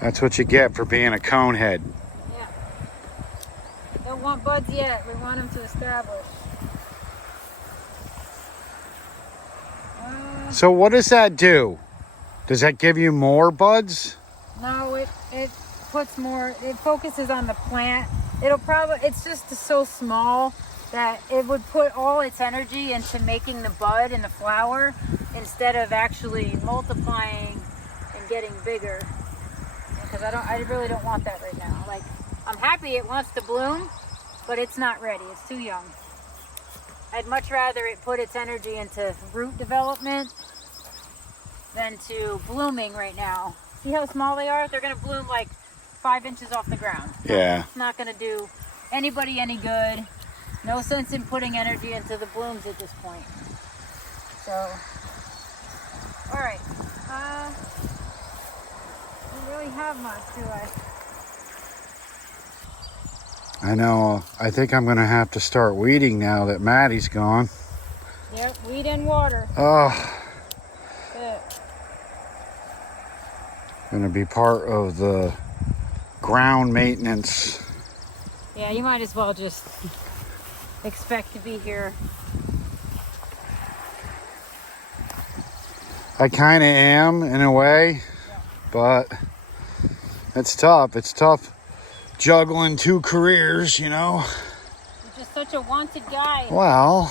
That's what you get for being a conehead. Yeah. Don't want buds yet. We want them to establish. So what does that do? Does that give you more buds? No, it puts more, it focuses on the plant. It's just so small that it would put all its energy into making the bud and the flower instead of actually multiplying and getting bigger. Because I really don't want that right now. Like, I'm happy it wants to bloom, but it's not ready. It's too young. I'd much rather it put its energy into root development than to blooming right now. See how small they are? They're gonna bloom like 5 inches off the ground. Yeah. It's not gonna do anybody any good. No sense in putting energy into the blooms at this point. So, all right. Don't really have much, do I? I know. I think I'm gonna have to start weeding now that Maddie's gone. Yep, weed and water. Oh. Good. Gonna be part of the ground maintenance. Yeah, you might as well just expect to be here. I kind of am in a way, but it's tough. It's tough juggling 2 careers, you know. You're just such a wanted guy. Well,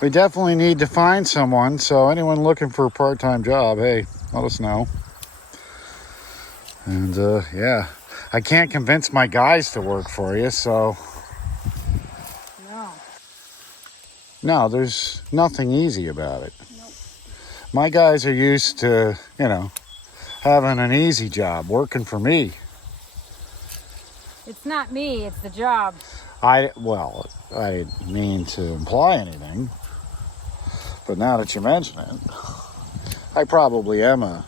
we definitely need to find someone. So anyone looking for a part-time job, hey, let us know. And yeah, I can't convince my guys to work for you, so. No, there's nothing easy about it. Nope. My guys are used to, you know, having an easy job, working for me. It's not me, it's the job. Well, I didn't mean to imply anything, but now that you mention it, I probably am a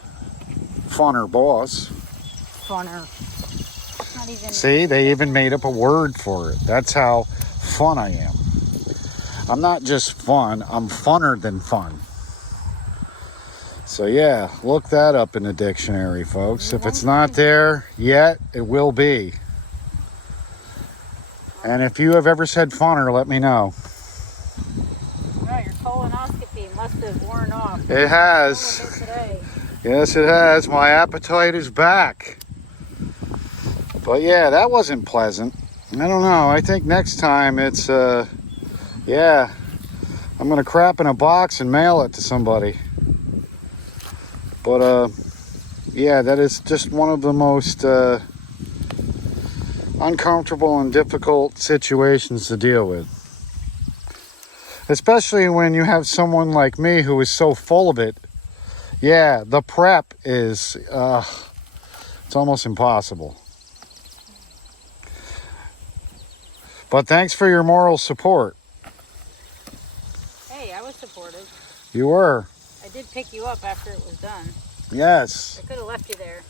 funner boss. Funner. Not even. See, they even made up a word for it. That's how fun I am. I'm not just fun, I'm funner than fun. So yeah, look that up in the dictionary, folks. If it's not there yet, it will be. And if you have ever said funner, let me know. Oh, your colonoscopy must have worn off. It has. All of it today. Yes, it has. My appetite is back. But yeah, that wasn't pleasant. I don't know. I think next time it's, yeah, I'm going to crap in a box and mail it to somebody. But, yeah, that is just one of the most uncomfortable and difficult situations to deal with. Especially when you have someone like me who is so full of it. Yeah, the prep is, it's almost impossible. But thanks for your moral support. Hey, I was supportive. You were. I did pick you up after it was done. Yes. I could have left you there.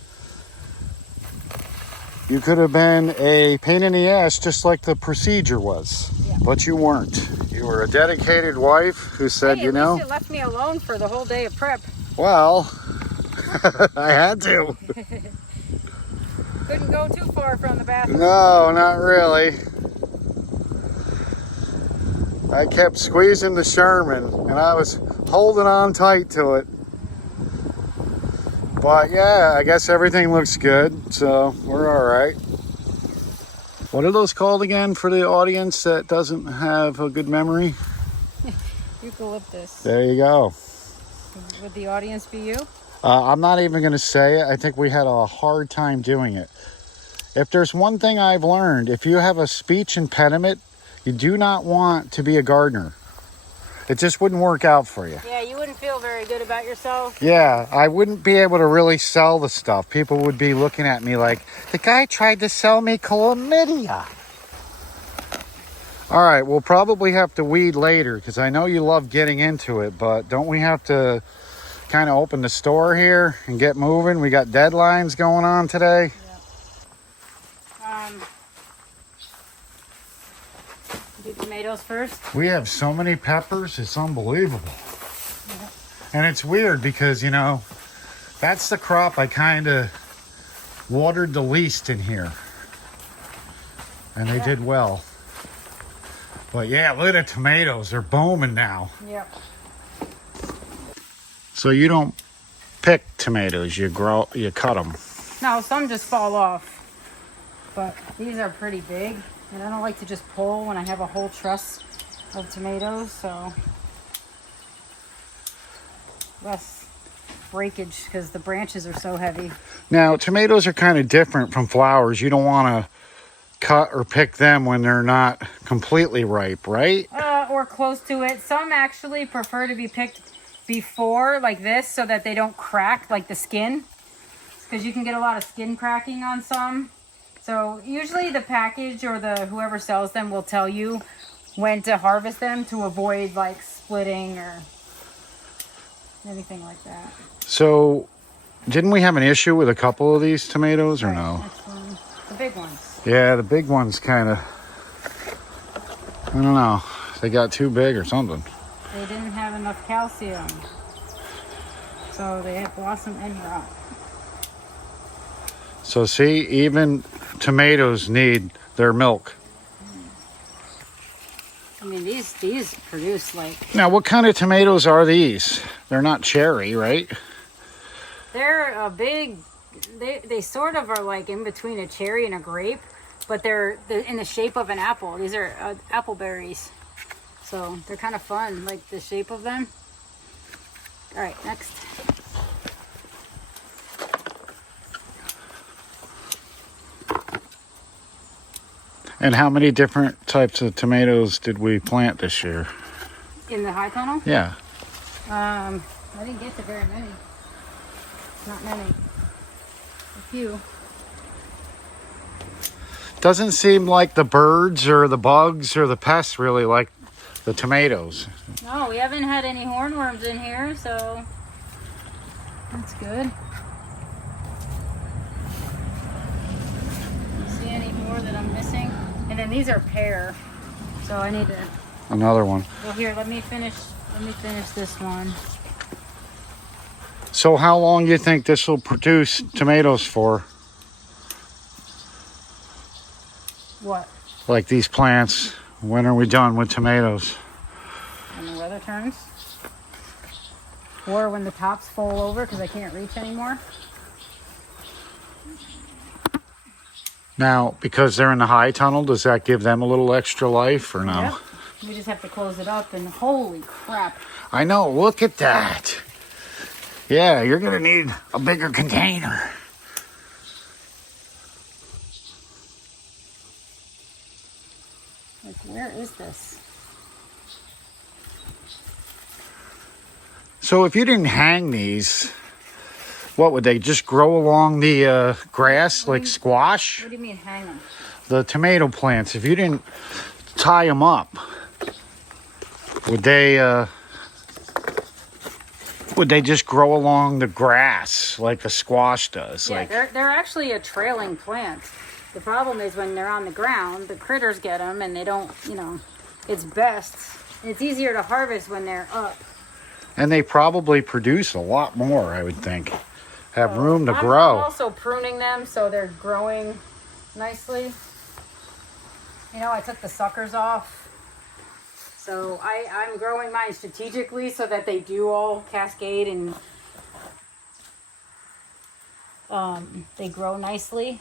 You could have been a pain in the ass just like the procedure was. Yeah. But you weren't. You were a dedicated wife who said, Hey, you know. At least you left me alone for the whole day of prep. Well, I had to. Couldn't go too far from the bathroom. No, not really. I kept squeezing the Sherman and I was holding on tight to it. But yeah, I guess everything looks good, so we're all right. What are those called again for the audience that doesn't have a good memory? Eucalyptus. There you go. Would the audience be you? I'm not even going to say it. I think we had a hard time doing it. If there's one thing I've learned, if you have a speech impediment, you do not want to be a gardener. It just wouldn't work out for you. Yeah, you wouldn't feel very good about yourself. Yeah, I wouldn't be able to really sell the stuff. People would be looking at me like, the guy tried to sell me chlamydia. All right, we'll probably have to weed later because I know you love getting into it, but don't we have to kind of open the store here and get moving? We got deadlines going on today. Yeah. Do tomatoes first. We have so many peppers, it's unbelievable. And it's weird because, you know, that's the crop I kind of watered the least in here. And they did well. But yeah, look at the tomatoes. They're booming now. Yep. So you don't pick tomatoes, you cut them. No, some just fall off. But these are pretty big. And I don't like to just pull when I have a whole truss of tomatoes, so less breakage because the branches are so heavy. Now, tomatoes are kind of different from flowers. You don't want to cut or pick them when they're not completely ripe, right? Or close to it. Some actually prefer to be picked before, like this, so that they don't crack, like the skin. Because you can get a lot of skin cracking on some. So usually the package or the whoever sells them will tell you when to harvest them to avoid like splitting or anything like that. So, didn't we have an issue with a couple of these tomatoes or no? Which one? The big ones. Yeah, the big ones kind of, I don't know, they got too big or something. They didn't have enough calcium. So they had blossom and rot. So see, even tomatoes need their milk. I mean, these produce like... Now, what kind of tomatoes are these? They're not cherry, right? They're a big... They sort of are like in between a cherry and a grape, but they're in the shape of an apple. These are apple berries. So they're kind of fun, like the shape of them. All right, next. And how many different types of tomatoes did we plant this year? In the high tunnel? Yeah. I didn't get to very many. Not many. A few. Doesn't seem like the birds or the bugs or the pests really like the tomatoes. No, we haven't had any hornworms in here, so that's good. See any more that I'm missing? And then these are pear, so I need to. Another one. Well, here, let me finish this one. So how long do you think this will produce tomatoes for? What? Like these plants. When are we done with tomatoes? When the weather turns, or when the tops fall over because I can't reach anymore. Now, because they're in the high tunnel, does that give them a little extra life or no? Yep. We just have to close it up, and holy crap. I know, look at that. Yeah, you're gonna need a bigger container. Like, where is this? So if you didn't hang these, what would they just grow along the grass like squash? What do you mean hang them? The tomato plants, if you didn't tie them up, would they just grow along the grass like a squash does? Yeah, like they're actually a trailing plant. The problem is when they're on the ground, the critters get them and they don't, it's best. It's easier to harvest when they're up. and they probably produce a lot more, I would think. Have room to grow. I'm also pruning them so they're growing nicely. I took the suckers off. So I'm growing mine strategically so that they do all cascade and they grow nicely.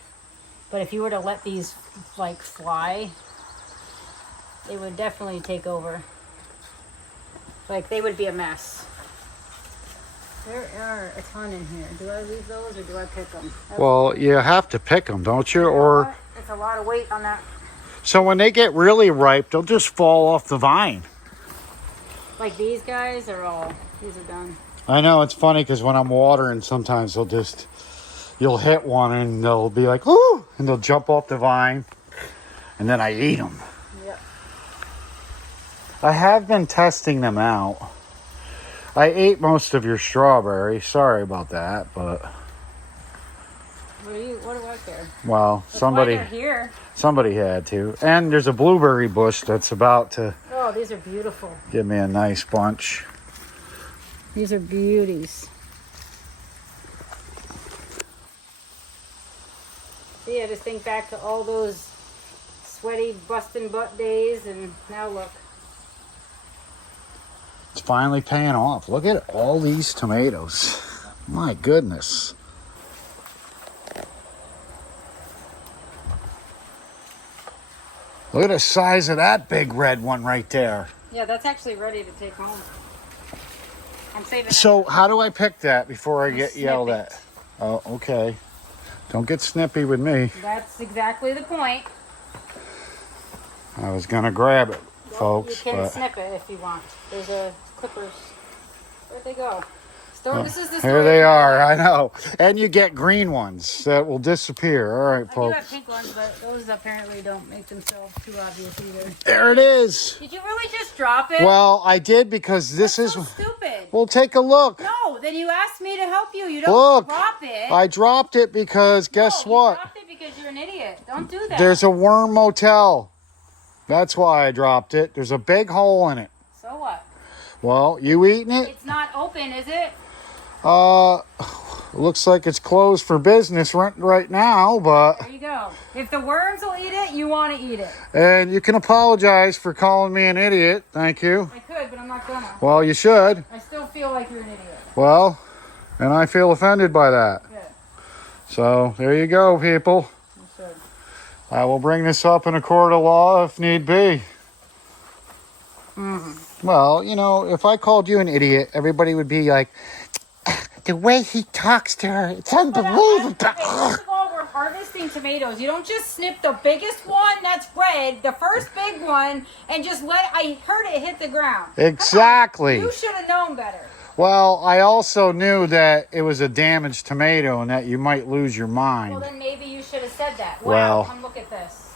But if you were to let these like fly, they would definitely take over. Like they would be a mess. There are a ton in here. Do I leave those or do I pick them? Well, you have to pick them, don't you? Or it's a lot of weight on that. so when they get really ripe, they'll just fall off the vine. Like these guys are these are done. I know, it's funny because when I'm watering, sometimes you'll hit one and they'll be like, ooh, and they'll jump off the vine, and then I eat them. Yep. I have been testing them out. I ate most of your strawberry. Sorry about that, but What do I care? well, That's why they're here. somebody had to. And there's a blueberry bush that's about to Oh, these are beautiful. give me a nice bunch. These are beauties. See, I just think back to all those sweaty, busting butt days, and now look. It's finally paying off. Look at all these tomatoes. My goodness. Look at the size of that big red one right there. Yeah, that's actually ready to take home. I'm saving it. So how do I pick that before I get snip yelled it. at? Oh, okay. Don't get snippy with me. That's exactly the point. I was going to grab it, Well, folks. you can But snip it if you want. There's a clippers. Where'd they go? This is the story. here they are, I know. And you get green ones that will disappear. All right, I do folks. have pink ones, but those apparently don't make themselves too obvious either. There it is. Did you really just drop it? Well, I did because this That's is... so stupid. Well, take a look. No, then you asked me to help you. You don't Look, drop it. I dropped it because guess No, what? You dropped it because you're an idiot. Don't do that. There's a worm motel. That's why I dropped it. There's a big hole in it. So what? Well, you eating it? It's not open, is it? Looks like it's closed for business right now, but... There you go. If the worms will eat it, you want to eat it. And you can apologize for calling me an idiot. Thank you. I could, but I'm not gonna. Well, you should. I still feel like you're an idiot. Well, and I feel offended by that. Good. So, there you go, people. You should. I will bring this up in a court of law if need be. Well, you know, if I called you an idiot, everybody would be like, the way he talks to her, it's unbelievable. First of all, we're harvesting tomatoes. You don't just snip the biggest one that's red, the first big one, and just I heard it hit the ground. Exactly. You should have known better. Well, I also knew that it was a damaged tomato and that you might lose your Well, mind. then maybe you should have said that. Wow, Well, come look at this.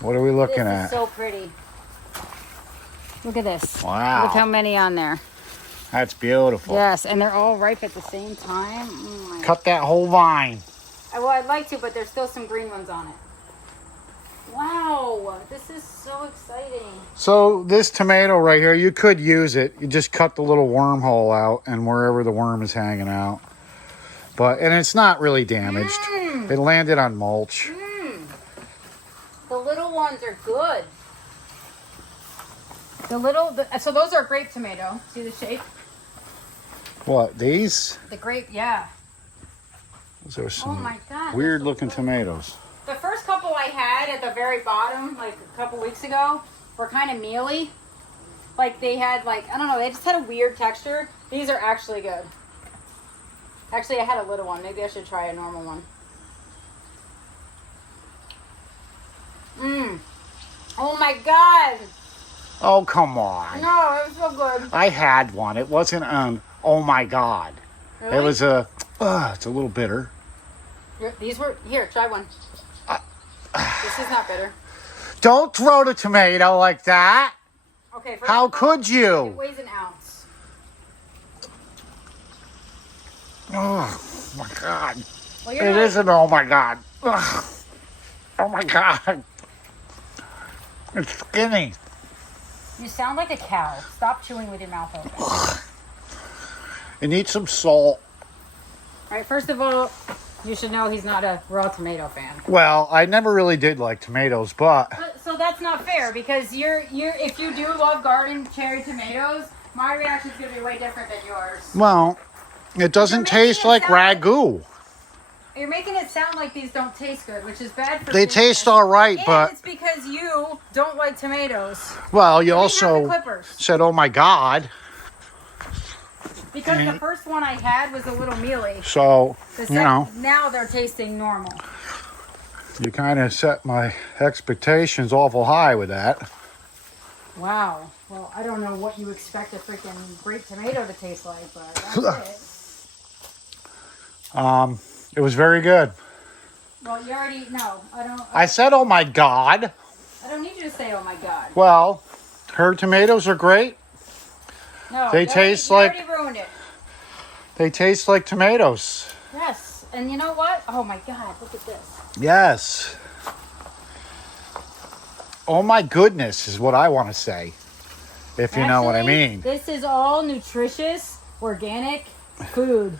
what are we looking This at? is so pretty. Look at this. Wow. Look how many on there. That's beautiful. Yes, and they're all ripe at the same time. Oh my. Cut that whole vine. Well, I'd like to, but there's still some green ones on it. Wow, this is so exciting. So this tomato right here, you could use it. You just cut the little wormhole out and wherever the worm is hanging out. And it's not really damaged. It landed on mulch. The little ones are good. So those are grape tomato. See the shape? What, these? The grape, yeah. Those are some my God. weird looking tomatoes. The first couple I had at the very bottom, like a couple weeks ago, were kind of mealy. Like they had I don't know, they just had a weird texture. These are actually good. Actually, I had a little one. Maybe I should try a normal one. Oh my God. Oh, come on. No, it was so good. I had one. It wasn't oh my God. Really? It was it's a little bitter. Here, try one. This is not bitter. Don't throw the tomato like that. Okay. How could you? It weighs an ounce. Oh my God. Well, It isn't, oh my God. Ugh. Oh my God. It's skinny. You sound like a cow. Stop chewing with your mouth open. It needs some salt. All right, first of all, you should know he's not a raw tomato fan. Well, I never really did like tomatoes, but So that's not fair because if you do love garden cherry tomatoes, my reaction is going to be way different than yours. well, it doesn't taste like ragu. You're making it sound like these don't taste good, which is bad for They business. taste all right, And but it's because you don't like tomatoes. well, you Let me have also the clippers. said, "Oh my God." Because the first one I had was a little mealy. So, The now they're tasting normal. you kind of set my expectations awful high with that. Wow. Well, I don't know what you expect a freaking grape tomato to taste like, but that's it. It was very good. Well, you already know. I said, "Oh my God." I don't need you to say, "Oh my God." Well, her tomatoes are great. No, They you taste already like- ruined it. They taste like tomatoes. Yes, and you know what? Oh my God! Look at this. Yes. Oh my goodness is what I want to say. If you know what I Actually, mean. This is all nutritious, organic food.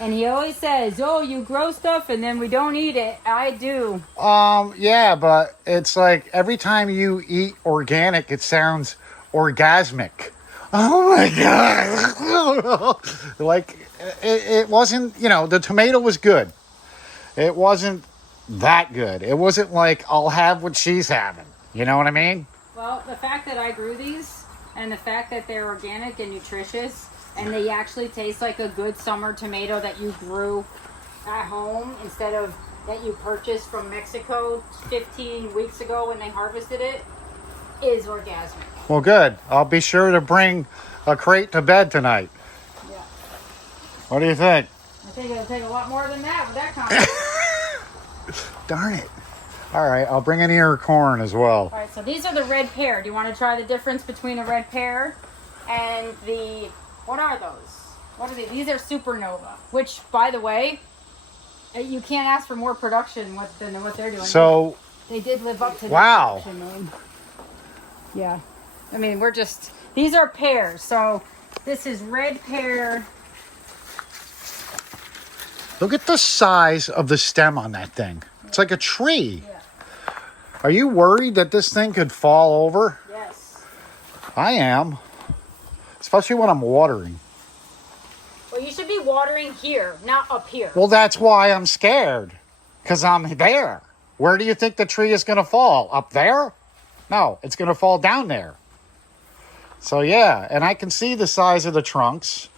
And he always says, "Oh, you grow stuff and then we don't eat it." I do. Yeah, but it's like every time you eat organic, it sounds orgasmic. Oh my god! Like it wasn't. You know, the tomato was good. It wasn't that good. It wasn't like I'll have what she's having. You know what I mean? Well, the fact that I grew these and the fact that they're organic and nutritious and they actually taste like a good summer tomato that you grew at home instead of that you purchased from Mexico 15 weeks ago when they harvested it is orgasmic. Well, good. I'll be sure to bring a crate to bed tonight. Yeah. What do you think? I think it'll take a lot more than that with that kind. Darn it. All right, I'll bring an ear of corn as well. All right, so these are the red pear. Do you want to try the difference between a red pear and the, what are those? What are they? These are Supernova, which, by the way, you can't ask for more production than what they're doing. So, they did live up to wow. The production. Yeah. I mean, we're just, these are pears. So this is red pear. Look at the size of the stem on that thing. It's like a tree. Yeah. Are you worried that this thing could fall over? Yes. I am. Especially when I'm watering. Well, you should be watering here, not up here. Well, that's why I'm scared. Because I'm there. Where do you think the tree is going to fall? Up there? No, it's going to fall down there. So, yeah. And I can see the size of the trunks.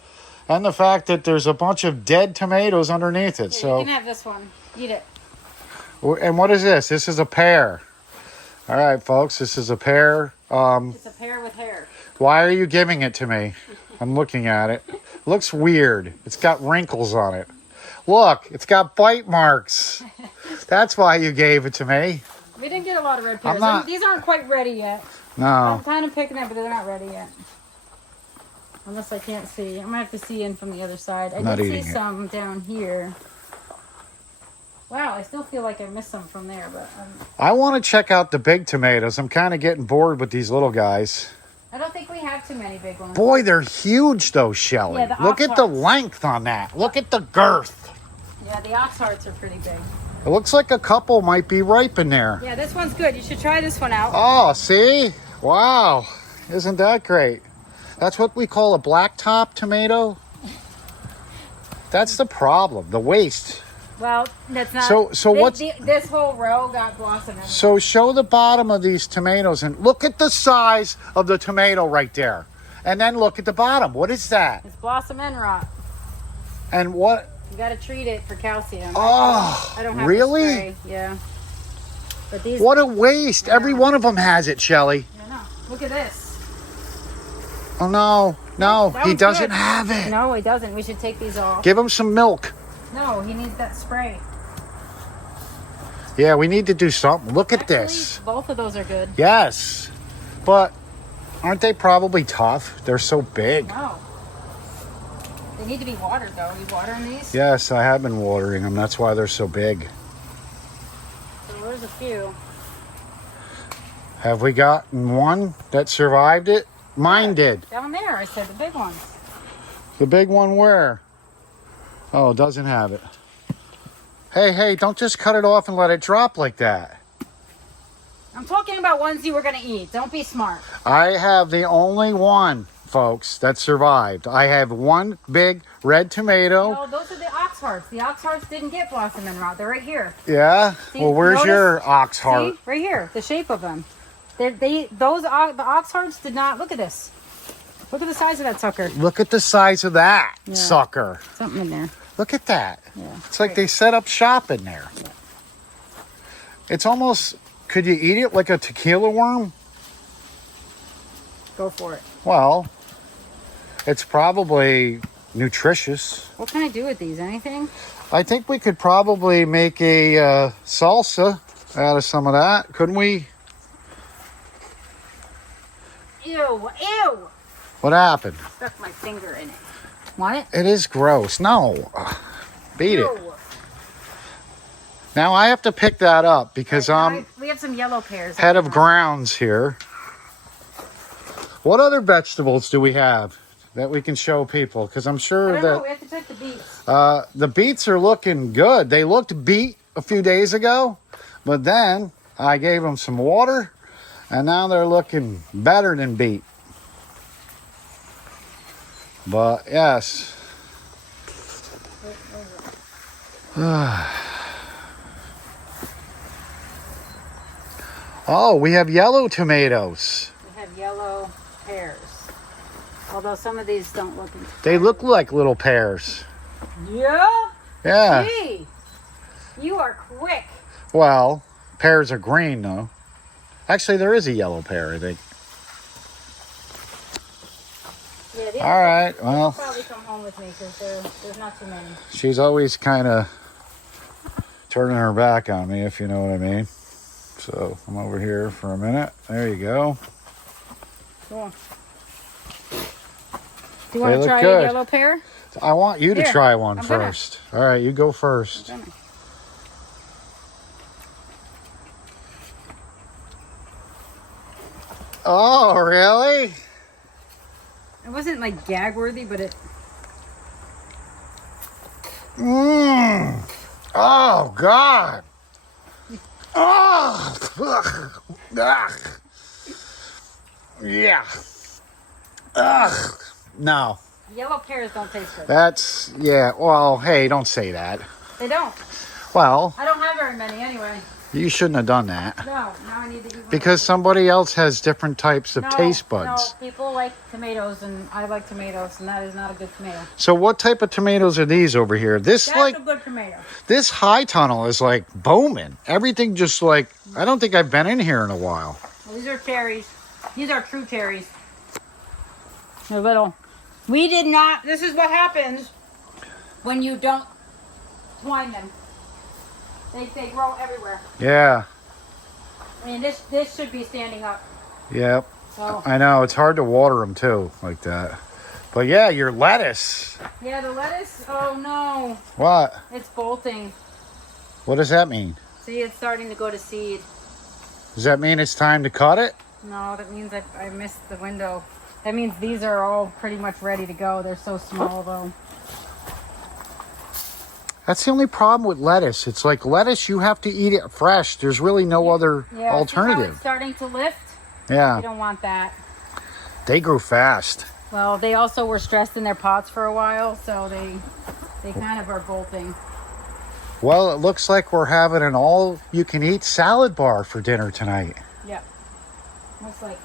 And the fact that there's a bunch of dead tomatoes underneath it. Here, so you can have this one. Eat it. And what is this? This is a pear. All right, folks. This is a pear. It's a pear with hair. Why are you giving it to me? I'm looking at it. Looks weird. It's got wrinkles on it. Look, it's got bite marks. That's why you gave it to me. We didn't get a lot of red pears. I'm not- These aren't quite ready yet. No. I'm kind of picking it, but they're not ready yet. Unless I can't see. I'm going to have to see in from the other side. I Not did eating see it. some down here. Wow, I still feel like I missed some from there, but I want to check out the big tomatoes. I'm kind of getting bored with these little guys. I don't think we have too many big ones. Boy, they're huge though, Shelly. Yeah, the Look at the ox-hearts. length on that. Look at the girth. Yeah, the ox hearts are pretty big. It looks like a couple might be ripe in there. Yeah, this one's good. You should try this one out. Oh, see? Wow. Isn't that great? That's what we call a blacktop tomato. That's the problem, the waste. Well, that's not. So what's- this whole row got blossom. So show the bottom of these tomatoes and look at the size of the tomato right there. And then look at the bottom. What is that? It's blossom end rot. And what? You got to treat it for calcium. Oh, I don't have really? the spray. Yeah. But these. What a waste. Yeah. Every one of them has it, Shelly. I know. Look at this. Oh, no. No, That he one's doesn't good. have it. No, he doesn't. We should take these off. Give him some milk. No, he needs that spray. Yeah, we need to do something. Look at Actually, this. both of those are good. Yes. But aren't they probably tough? They're so big. Wow. They need to be watered, though. Are you watering these? Yes, I have been watering them. That's why they're so big. So there's a few. Have we gotten one that survived it? Mine did. Down there, I said the big ones. The big one where? Oh, it doesn't have it. Hey, don't just cut it off and let it drop like that. I'm talking about ones you were going to eat. Don't be smart. I have the only one, folks, that survived. I have one big red tomato. No, those are the ox hearts. The ox hearts didn't get blossom and rot. They're right here. Yeah? See, Well, where's notice- your ox heart? See? Right here. The shape of them. The ox hearts did not. Look at this. Look at the size of that sucker. Look at the size of that Yeah. sucker. Something in there. Look at that. Yeah. It's like they set up shop in there. It's almost, could you eat it like a tequila worm? Go for it. Well, it's probably nutritious. What can I do with these? Anything? I think we could probably make a salsa out of some of that, couldn't we? Ew. Ew. What happened? Stuck my finger in it. Want it? It is gross. No. Beat it. Ew. Now I have to pick that up because I'm We have some yellow pears. head of grounds here. What other vegetables do we have that we can show people? Because I'm I sure don't know. that We have to pick the beets. The beets are looking good. They looked beet a few days ago, but then I gave them some water, and now they're looking better than beet. But yes. Oh, we have yellow tomatoes. We have yellow pears. Although some of these don't look. They look like little pears. Yeah? Yeah. Gee, you are quick. Well, pears are green though. Actually, there is a yellow pear, I think. Yeah, all right, well. They'll probably come home with me because there's not too many. She's always kind of turning her back on me, if you know what I mean. So I'm over here for a minute. There you go. Cool. Do you want to try good. a yellow pear? I want you to Here, try one I'm first. All right, you go first. Oh, really? It wasn't like gag worthy, but it. Mmm. Oh, God. Oh. Ugh. Yeah. Ugh. No. Yellow pears don't taste good. That's, yeah. Well, hey, don't say that. They don't. Well, I don't have very many anyway. you shouldn't have done that. No, now I need to eat one. Because somebody else has different types of taste buds. No, people like tomatoes, and I like tomatoes, and that is not a good tomato. So what type of tomatoes are these over here? That's a good tomato. This high tunnel is like booming. Everything just like, I don't think I've been in here in a while. Well, these are cherries. These are true cherries. They're little. We did not. This is what happens when you don't twine them. They grow everywhere. Yeah. I mean, this should be standing up. Yep. So. I know. It's hard to water them too, like that. But yeah, your lettuce. Yeah, the lettuce. Oh no. What? It's bolting. What does that mean? See, it's starting to go to seed. Does that mean it's time to cut it? No, that means I missed the window. That means these are all pretty much ready to go. They're so small though. That's the only problem with lettuce. It's like lettuce, you have to eat it fresh. There's really no other alternative. See how it's starting to lift? Yeah. You don't want that. They grew fast. Well, they also were stressed in their pots for a while, so they kind of are bolting. Well, it looks like we're having an all-you-can-eat salad bar for dinner tonight. Yeah, most likely.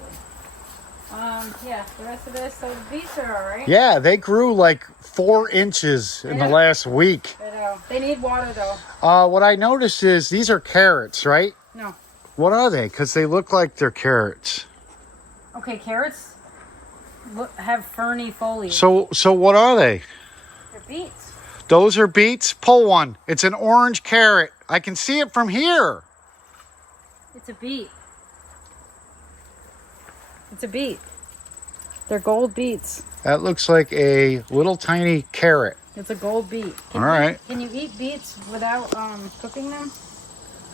Yeah, the rest of this, so the beets are all right. Yeah, they grew like 4 inches in the last week. I know. They need water, though. What I noticed is these are carrots, right? No. What are they? Because they look like they're carrots. Okay, carrots have ferny foliage. So what are they? They're beets. Those are beets? Pull one. It's an orange carrot. I can see it from here. It's a beet. It's a beet. They're gold beets. That looks like a little tiny carrot. It's a gold beet. All right. Can you eat beets without cooking them?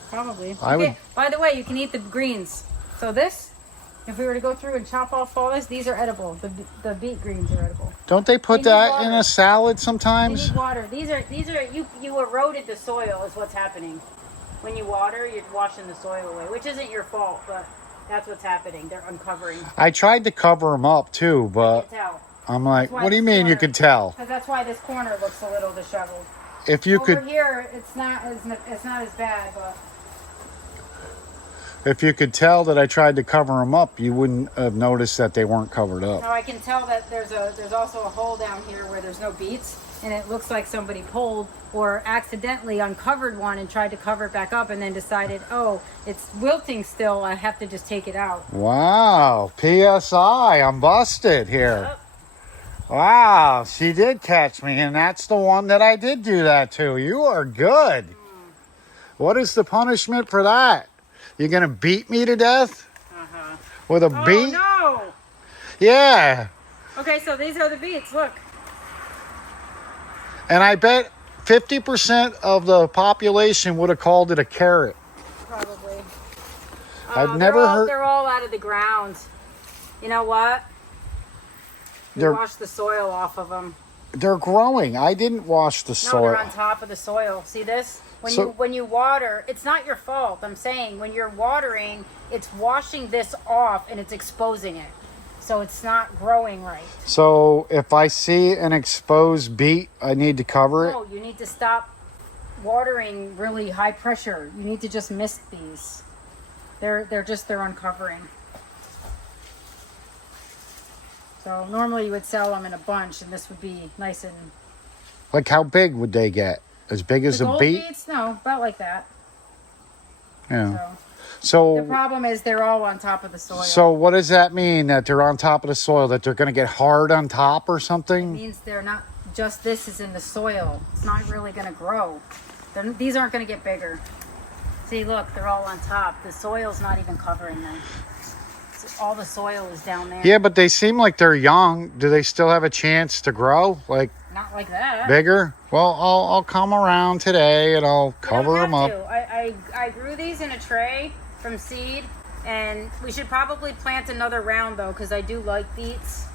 Probably. I would. By the way, you can eat the greens. So this, if we were to go through and chop off all this, these are edible. The beet greens are edible. Don't they put that in a salad sometimes? They need water. These are you eroded the soil is what's happening. When you water, you're washing the soil away, which isn't your fault, but that's what's happening. They're uncovering. I tried to cover them up too, but I can tell. I'm like, what do you mean you can tell? Because that's why this corner looks a little disheveled. If you Over could, here, it's not as bad, but if you could tell that I tried to cover them up, you wouldn't have noticed that they weren't covered up. no, I can tell that there's also a hole down here where there's no beets, and it looks like somebody pulled or accidentally uncovered one and tried to cover it back up, and then decided, oh, it's wilting still. I have to just take it out. Wow, PSI, I'm busted here. Yep. Wow, she did catch me, and that's the one that I did do that to. You are good. What is the punishment for that? You're going to beat me to death? Uh-huh. With a beat? Oh, no! Yeah. Okay, so these are the beets. Look. And I bet 50% of the population would have called it a carrot. Probably. I've never heard... They're all out of the ground. You know what? We washed the soil off of them. they're growing. I didn't wash the No, soil. they're on top of the soil. See this? When you water, it's not your fault. I'm saying when you're watering, it's washing this off and it's exposing it. So it's not growing right. So if I see an exposed beet, I need to cover it? No, you need to stop watering really high pressure. You need to just mist these. They're uncovering. So normally you would sell them in a bunch, and this would be nice and. Like how big would they get? As big as The a gold beet? beets? No, about like that. Yeah. So So the problem is they're all on top of the soil. So what does that mean? That they're on top of the soil? That they're going to get hard on top or It something? means they're not. Just this is in the soil. It's not really going to grow. These aren't going to get bigger. See, look, they're all on top. The soil's not even covering them. All the soil is down there. Yeah, but they seem like they're young. Do they still have a chance to grow? Like Not like that. bigger? Well, I'll come around today and I'll You cover don't them have up. to. I grew these in a tray from seed, and we should probably plant another round though, because I do like beets.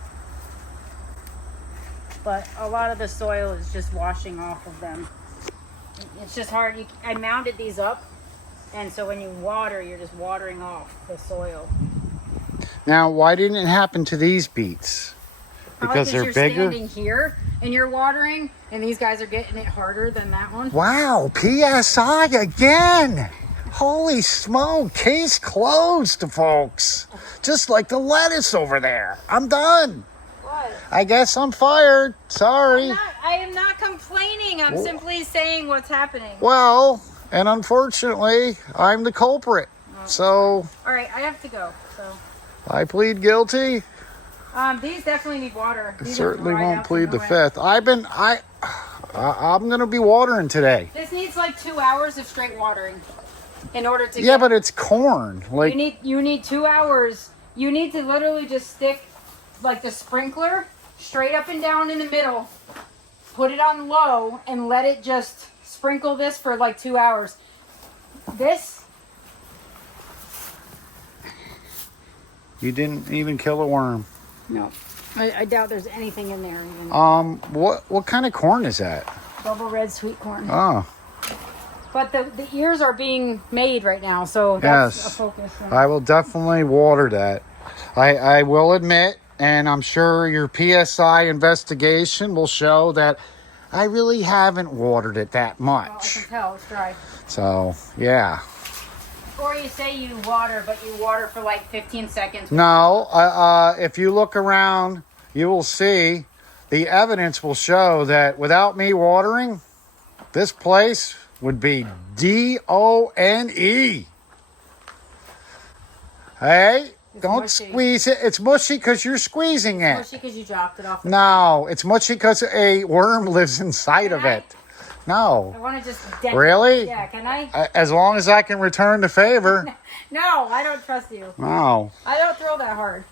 But a lot of the soil is just washing off of them. It's just hard. I mounded these up, and so when you water, you're just watering off the soil. Now, why didn't it happen to these beets? Because they're you're bigger? standing here and you're watering, and these guys are getting it harder than that one. Wow, PSI again. Holy smoke, case closed, folks. Just like the lettuce over there. I'm done. What? I guess I'm fired. Sorry. I am not complaining. I'm simply saying what's happening. Well, and unfortunately, I'm the culprit. So All right, I have to go. So I plead guilty. these definitely need water. These are Certainly dried won't out plead from the way. fifth. I'm gonna be watering today. This needs like 2 hours of straight watering in order to. Yeah, but it's corn. Like you need 2 hours. You need to literally just stick like the sprinkler straight up and down in the middle, put it on low, and let it just sprinkle this for like 2 hours. This. you didn't even kill a worm. No, I doubt there's anything in there even. What kind of corn is that? Double red sweet corn. Oh, But the ears are being made right now, so that's yes. a focus. I will definitely water that. I will admit, and I'm sure your PSI investigation will show that I really haven't watered it that Well, I much. can tell it's dry. So, yeah. Or you say you water, but you water for like 15 seconds. No, if you look around, you will see the evidence will show that without me watering, this place would be D-O-N-E. Hey, don't mushy. squeeze it. It's mushy because you're squeezing it. Especially because you dropped it off. No, it's mushy because a worm lives inside of Can I? it. No. I want to just deck it. Really? Yeah, can I? As long as I can return the favor. No, I don't trust you. No. I don't throw that hard.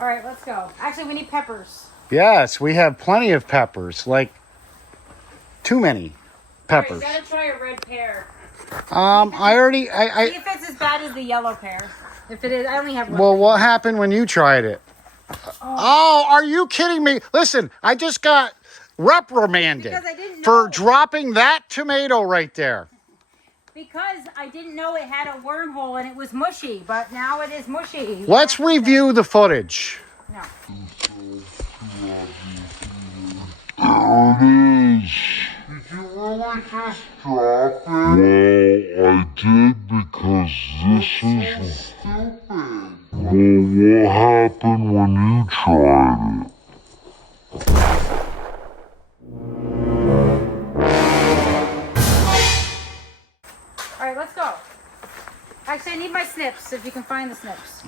All right, let's go. Actually, we need peppers. Yes, we have plenty of peppers. Like, too many peppers. All right, you gotta try a red pear. I already, See if it's as bad as the yellow pear. If it is, I only have one. well, what happened when you tried it? Oh, are you kidding me? Listen, I just got reprimanded Because I didn't for know. dropping that tomato right there. Because I didn't know it had a wormhole and it was mushy, but now it is mushy. Let's review the footage. No. There it is. Did you really just drop it? Well, I did because this is stupid. Well, what happened when you tried it? All right, let's go. Actually, I need my snips, if you can find the snips.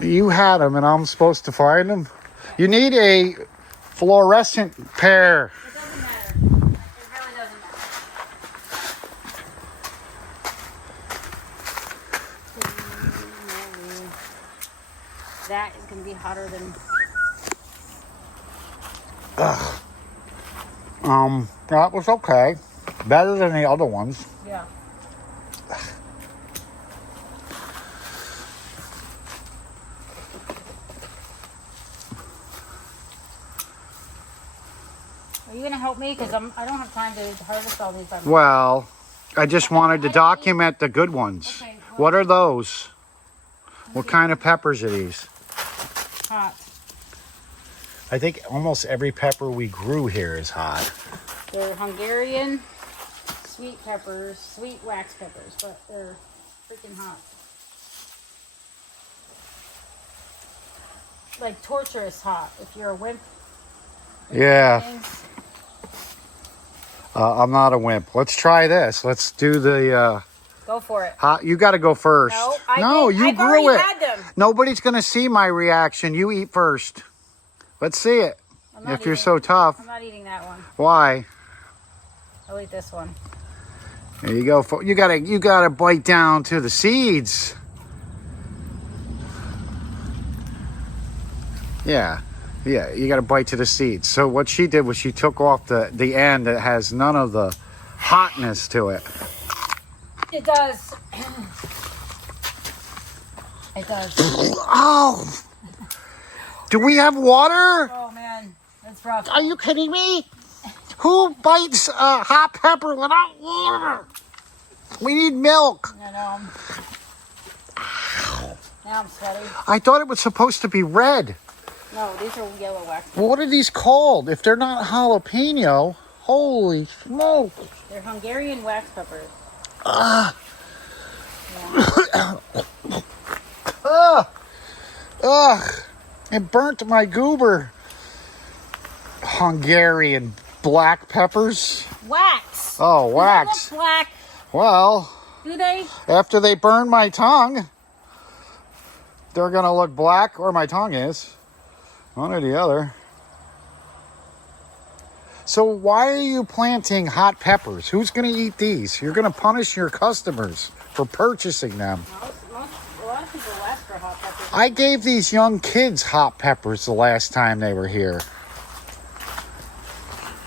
You had them and I'm supposed to find them? You need a fluorescent pear. It doesn't matter. It really doesn't matter. That is going to be hotter than... That was okay. Better than the other ones. Yeah. Are you gonna help me? Because I don't have time to harvest all these. Well, I just wanted to document the good ones. Okay, well, What are those? What kind of peppers are these? hot. I think almost every pepper we grew here is hot. They're Hungarian sweet peppers, sweet wax peppers, but they're freaking hot. Like torturous hot. If you're a wimp. Yeah. Things. I'm not a wimp. Let's try this. Let's do the Go for it. hot. You got to go first. No, you I've grew already it. had them. Nobody's going to see my reaction. You eat first. Let's see it. If you're so tough. I'm not eating that one. Why? I'll eat this one. There you go. You gotta bite down to the seeds. Yeah, you gotta bite to the seeds. So what she did was she took off the end that has none of the hotness to it. It does. It does. Oh! Do we have water? Oh man, that's rough. Are you kidding me? Who bites hot pepper without water? We need milk. I know. Now I'm sweaty. I thought it was supposed to be red. No, these are yellow wax. Well, what are these called? If they're not jalapeno, holy smoke. They're Hungarian wax peppers. Ugh. It burnt my goober. Hungarian black peppers. Wax. Oh, They don't wax. look black, Well, do they? after they burn my tongue, they're going to look black, or my tongue is. One or the other. So why are you planting hot peppers? Who's going to eat these? You're going to punish your customers for purchasing them. A lot of people ask for hot peppers. I gave these young kids hot peppers the last time they were here.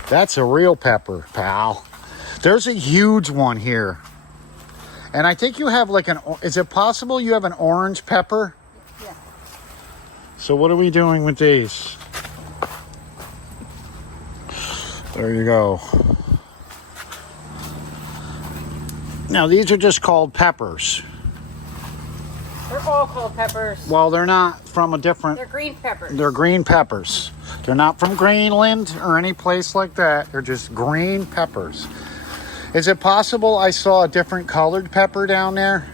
That's a real pepper, pal. There's a huge one here. And I think you have like is it possible you have an orange pepper? Yeah. So what are we doing with these? There you go. Now these are just called peppers. They're all called peppers. Well, they're not from a different... They're green peppers. They're green peppers. They're not from Greenland or any place like that. They're just green peppers. Is it possible I saw a different colored pepper down there?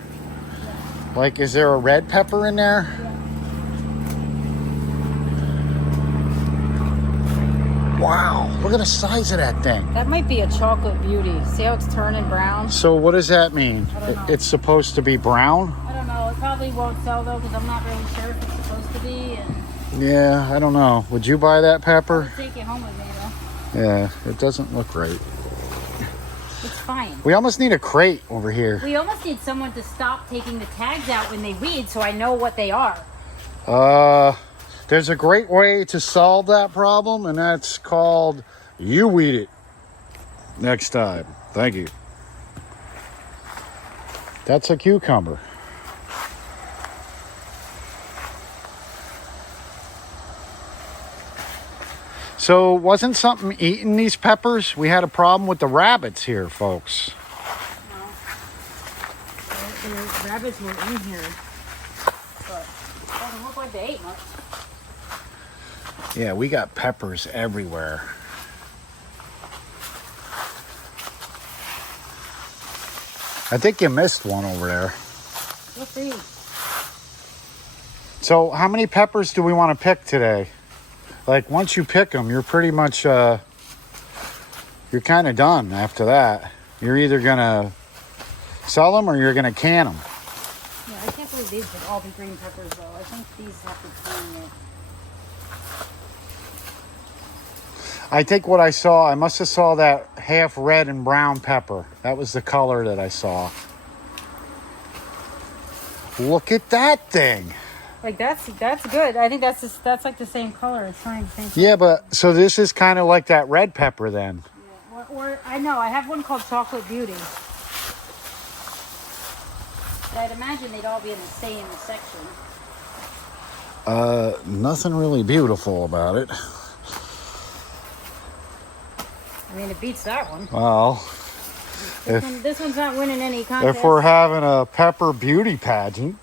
Yeah. Like, is there a red pepper in there? Yeah. Wow, look at the size of that thing. That might be a chocolate beauty. See how it's turning brown? So what does that mean? I don't know. It's supposed to be brown? I don't know. It probably won't sell though because I'm not really sure if it's supposed to be. And Yeah, I don't know. Would you buy that pepper? I'll take it home with me though. Yeah, it doesn't look right. It's fine. We almost need a crate over here. We almost need someone to stop taking the tags out when they weed so I know what they are. There's a great way to solve that problem, and that's called you weed it next time. Thank you. That's a cucumber. So wasn't something eating these peppers? We had a problem with the rabbits here, folks. The rabbits were in here. But it doesn't look like they ate much. Yeah, we got peppers everywhere. I think you missed one over there. Let's see. So how many peppers do we want to pick today? Like once you pick them, you're pretty much, you're kind of done after that. You're either going to sell them or you're going to can them. Yeah, I can't believe these would all be green peppers though. I think these have to be it. I think what I saw, I must have saw that half red and brown pepper. That was the color that I saw. Look at that thing. Like that's good. I think that's like the same color. It's fine. Same color. Yeah, but so this is kind of like that red pepper then. Yeah. Or I know I have one called Chocolate Beauty. I'd imagine they'd all be in the same section. Nothing really beautiful about it. mean, it beats that one. Well, This one's not winning any contest. if we're having a pepper beauty pageant,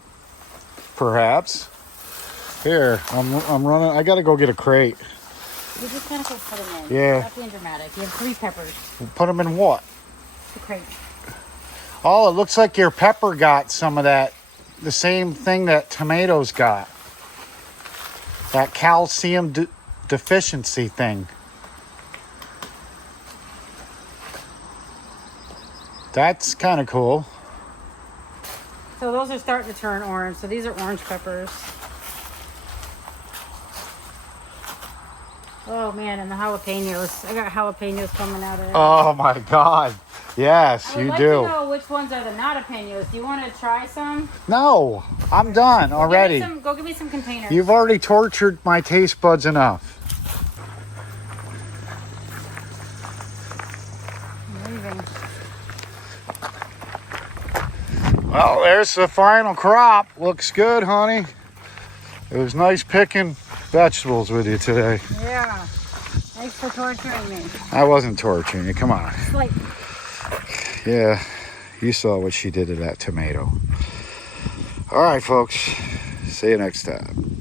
perhaps. Here, I'm running. I gotta go get a crate. You just kind of put them in. Yeah. Not being dramatic. You have 3 peppers. Put them in what? The crate. Oh, it looks like your pepper got some of that, the same thing that tomatoes got. That calcium deficiency thing. That's kind of cool. So those are starting to turn orange. So these are orange peppers. Oh man, and the jalapenos. I got jalapenos coming out of it. Oh my God. Yes, I would you like do. to know which ones are the not jalapenos. Do you want to try some? No, I'm done already. Go give me some containers. You've already tortured my taste buds enough. I'm leaving. Well, there's the final crop. Looks good, honey. It was nice picking vegetables with you today. Yeah. Thanks for torturing me. I wasn't torturing you. Come on. Like, Yeah, you saw what she did to that tomato. All right, folks. See you next time.